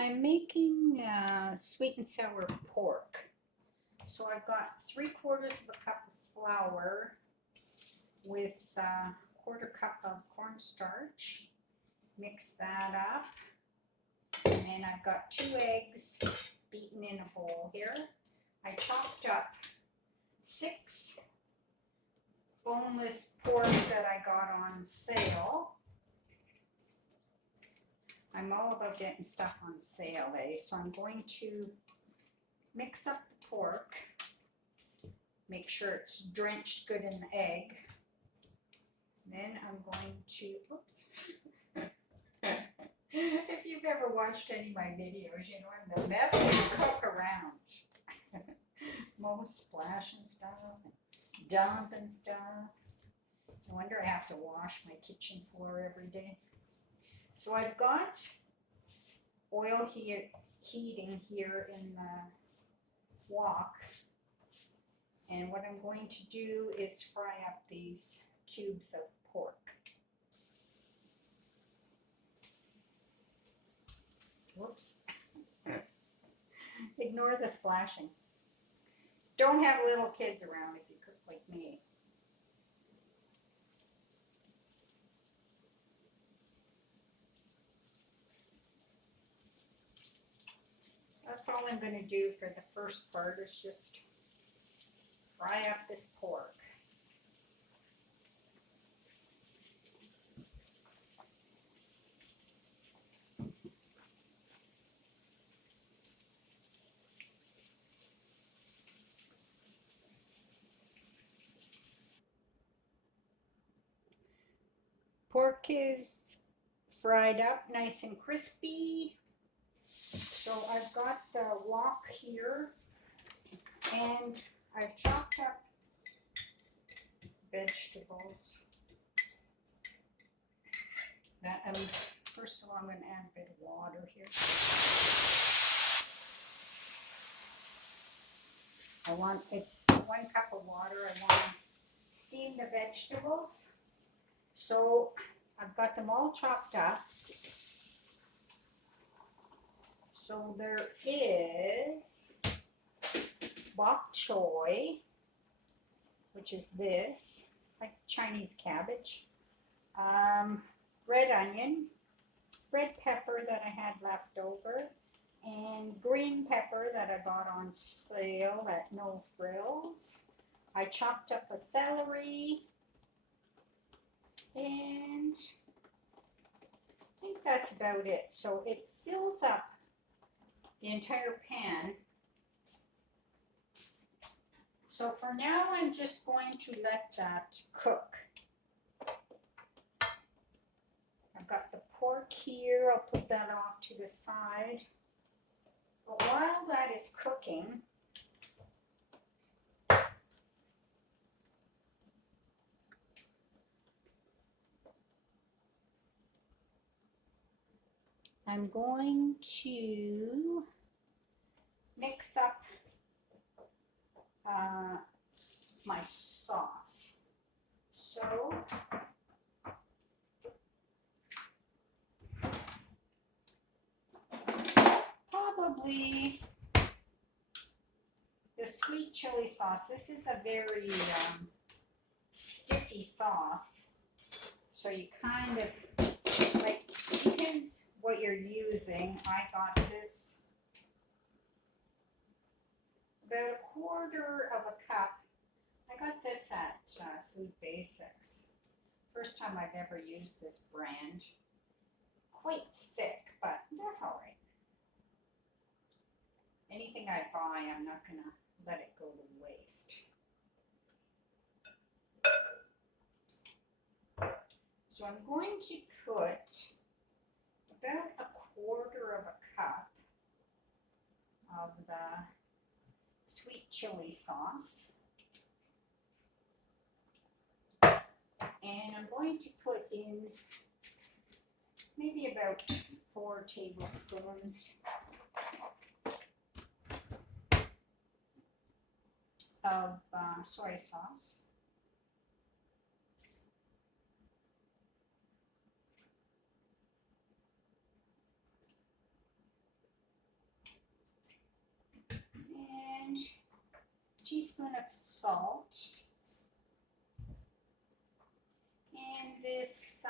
I'm making sweet and sour pork. So I've got 3/4 of a cup of flour with a 1/4 cup of cornstarch. Mix that up. And I've got 2 eggs beaten in a bowl here. I chopped up 6 boneless pork that I got on sale. I'm all about getting stuff on sale, so I'm going to mix up the pork, make sure it's drenched good in the egg. Then I'm going to, oops. If you've ever watched any of my videos, you know I'm the best to cook around. Most splashing stuff and dumping stuff. No wonder I have to wash my kitchen floor every day. So I've got oil heating here in the wok, and what I'm going to do is fry up these cubes of pork. Whoops. Ignore the splashing. Don't have little kids around if you cook like me. That's all I'm going to do for the first part, is just fry up this pork. Pork is fried up nice and crispy. So I've got the wok here, and I've chopped up vegetables. First of all, I'm going to add a bit of water here. It's 1 cup of water. I want to steam the vegetables. So I've got them all chopped up. So there is bok choy, which is this. It's like Chinese cabbage. Red onion, red pepper that I had left over, and green pepper that I got on sale at No Frills. I chopped up a celery, and I think that's about it. So it fills up the entire pan. So for now, I'm just going to let that cook. I've got the pork here. I'll put that off to the side. But while that is cooking, I'm going to mix up my sauce. So probably the sweet chili sauce. This is a very sticky sauce, so you kind of, like, depends what you're using. I got this about 1/4 of a cup. I got this at Food Basics. First time I've ever used this brand. Quite thick, but that's all right. Anything I buy, I'm not going to let it go to waste. So I'm going to put about 1/4 of a cup of the sweet chili sauce. And I'm going to put in maybe about 4 tablespoons of soy sauce. teaspoon of salt, and this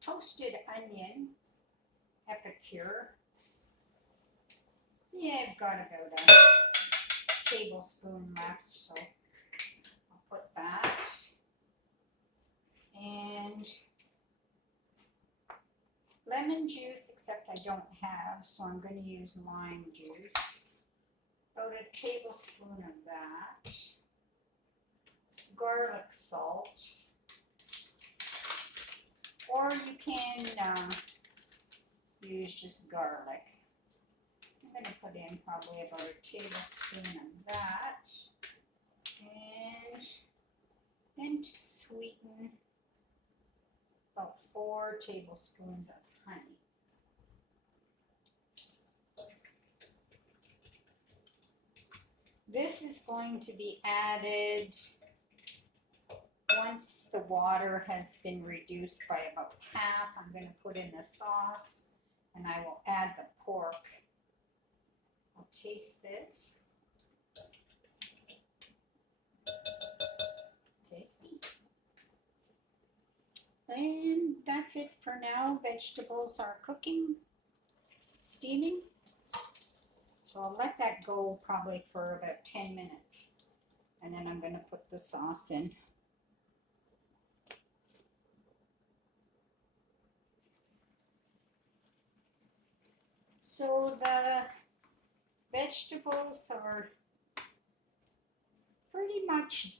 toasted onion, epicure. Yeah, I've got about a tablespoon left, so I'll put that. And lemon juice, except I don't have, so I'm going to use lime juice. About a tablespoon of that. Garlic salt. Or you can use just garlic. I'm going to put in probably about a tablespoon of that. And then to sweeten, about 4 tablespoons of honey. This is going to be added once the water has been reduced by about half. I'm going to put in the sauce and I will add the pork. I'll taste this. Tasty. And that's it for now. Vegetables are cooking, steaming. So I'll let that go probably for about 10 minutes. And then I'm going to put the sauce in. So the vegetables are pretty much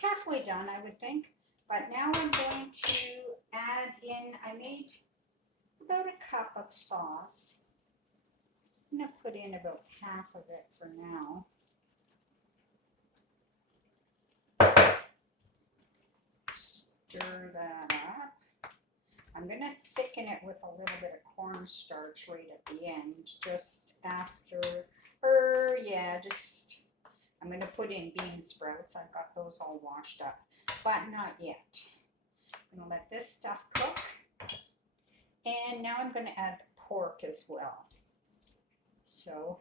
halfway done, I would think. But now I'm going to add in, I made about a cup of sauce. I'm going to put in about half of it for now. Stir that up. I'm going to thicken it with a little bit of cornstarch right at the end, just after, I'm going to put in bean sprouts. I've got those all washed up, but not yet. I'm going to let this stuff cook. And now I'm going to add the pork as well. So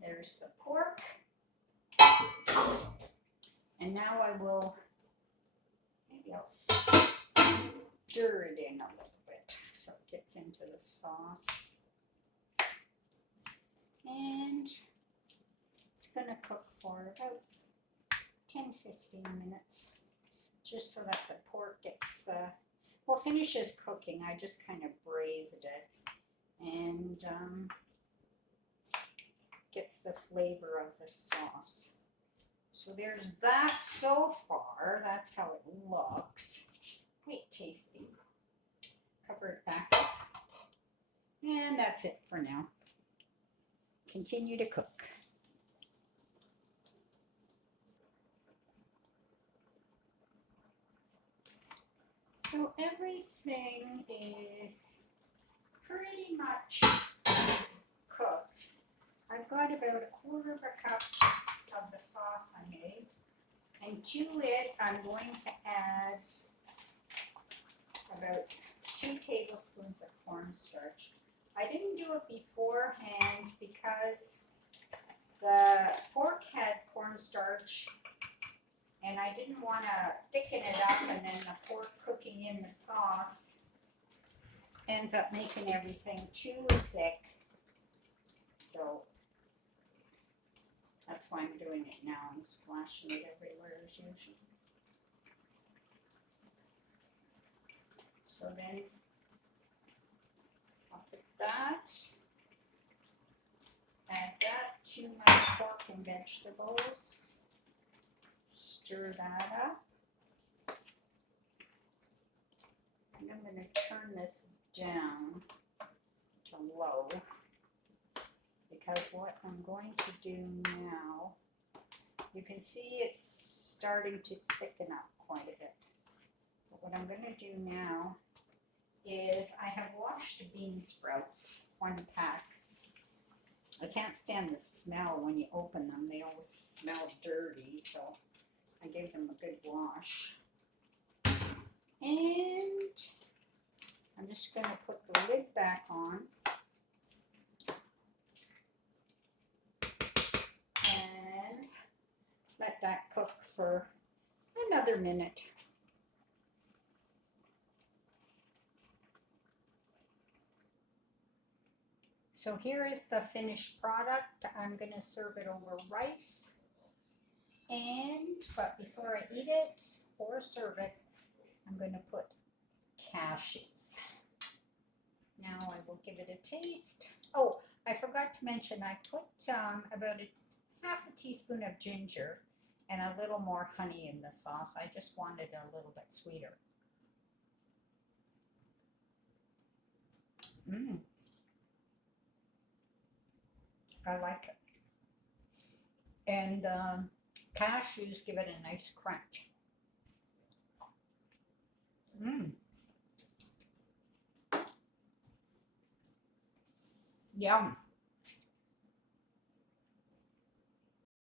there's the pork. And now I will, maybe I'll stir it in a little bit so it gets into the sauce. And it's going to cook for about 10-15 minutes, just so that the pork gets finishes cooking. I just kind of braised it and gets the flavor of the sauce. So there's that so far. That's how it looks. Quite tasty. Cover it back up. And that's it for now. Continue to cook. So everything is pretty much cooked. I've got about 1/4 cup of the sauce I made, and to it I'm going to add about 2 tablespoons of cornstarch. I didn't do it beforehand because the pork had cornstarch and I didn't want to thicken it up, and then the pork cooking in the sauce ends up making everything too thick. So that's why I'm doing it now and splashing it everywhere as usual. So then I'll put that, add that to my pork and vegetables, stir that up, and I'm going to turn this down to low, because what I'm going to do now, you can see it's starting to thicken up quite a bit. But what I'm going to do now is I have washed bean sprouts, 1 pack. I can't stand the smell when you open them. They always smell dirty, so I gave them a good wash. And I'm just going to put the lid back on. And another minute. So here is the finished product. I'm going to serve it over rice. But before I eat it or serve it, I'm going to put cashews. Now I will give it a taste. Oh, I forgot to mention I put about half a teaspoon of ginger and a little more honey in the sauce. I just wanted it a little bit sweeter. I like it. And cashews give it a nice crunch. Yum.